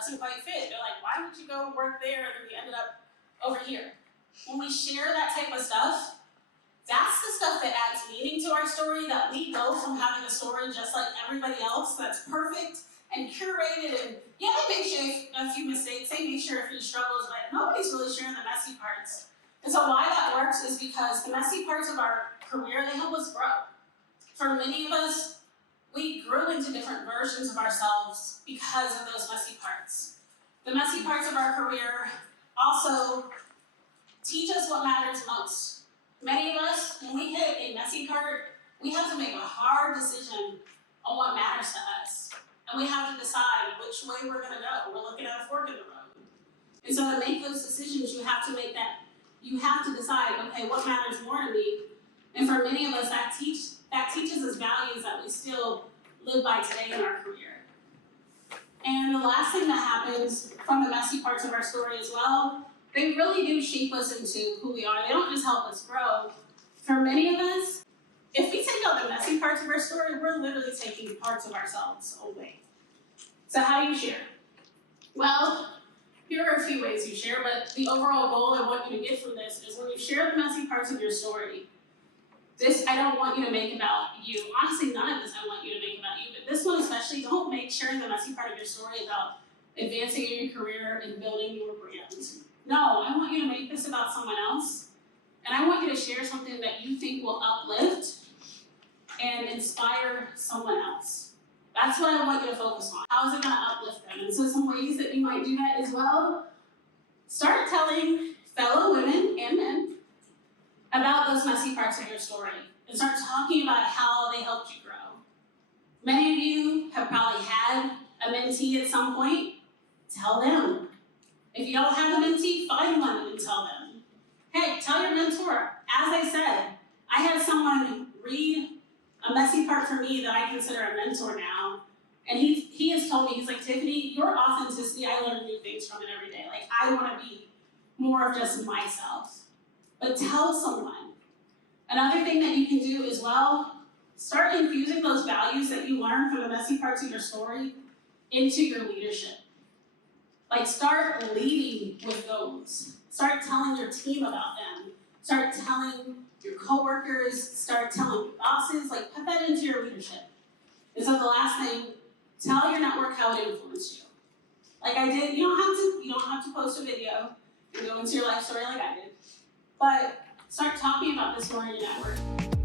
doesn't quite fit. They're like, why would you go work there and then we ended up over here? When we share that type of stuff, that's the stuff that adds meaning to our story, that we go from having a story just like everybody else that's perfect and curated, and yeah, they may share a few mistakes, they may share a few struggles, but nobody's really sharing the messy parts. And so why that works is because the messy parts of our career, they help us grow. For many of us, we grew into different versions of ourselves because of those messy parts. The messy parts of our career also teach us what matters most. Many of us, when we hit a messy part, we have to make a hard decision on what matters to us. And we have to decide which way we're going to go. We're looking at a fork in the road. And so to make those decisions, you have to decide, okay, what matters more to me? And for many of us, that teaches us values that we still live by today in our career. And the last thing that happens from the messy parts of our story as well, they really do shape us into who we are. They don't just help us grow. For many of us, if we take out the messy parts of our story, we're literally taking parts of ourselves away. So how do you share? Well, here are a few ways you share, but the overall goal I want you to get from this is when you share the messy parts of your story, this I don't want you to make about you. Honestly, none of this I want you to make about you, but this one especially, don't make sharing the messy part of your story about advancing in your career and building your brand. No, I want you to make this about someone else, and I want you to share something that you think will uplift and inspire someone else. That's what I want you to focus on. How is it going to uplift them? And so some ways that you might do that as well, start telling fellow women and men about those messy parts of your story and start talking about how they helped you grow. Many of you have probably had a mentee at some point. Tell them. If you don't have a mentee, find one and tell them. Hey, tell your mentor. As I said, I had someone read a messy part for me that I consider a mentor now, and he has told me, he's like, Tiffany, your authenticity, I learn new things from it every day. Like, I want to be more of just myself. But tell someone. Another thing that you can do as well, start infusing those values that you learn from the messy parts of your story into your leadership. Like, start leading with those. Start telling your team about them. Start telling your coworkers, start telling your bosses, like, put that into your leadership. And so the last thing, tell your network how it influenced you. Like I did, you don't have to post a video and go into your life story like I did. But start talking about this more in your network.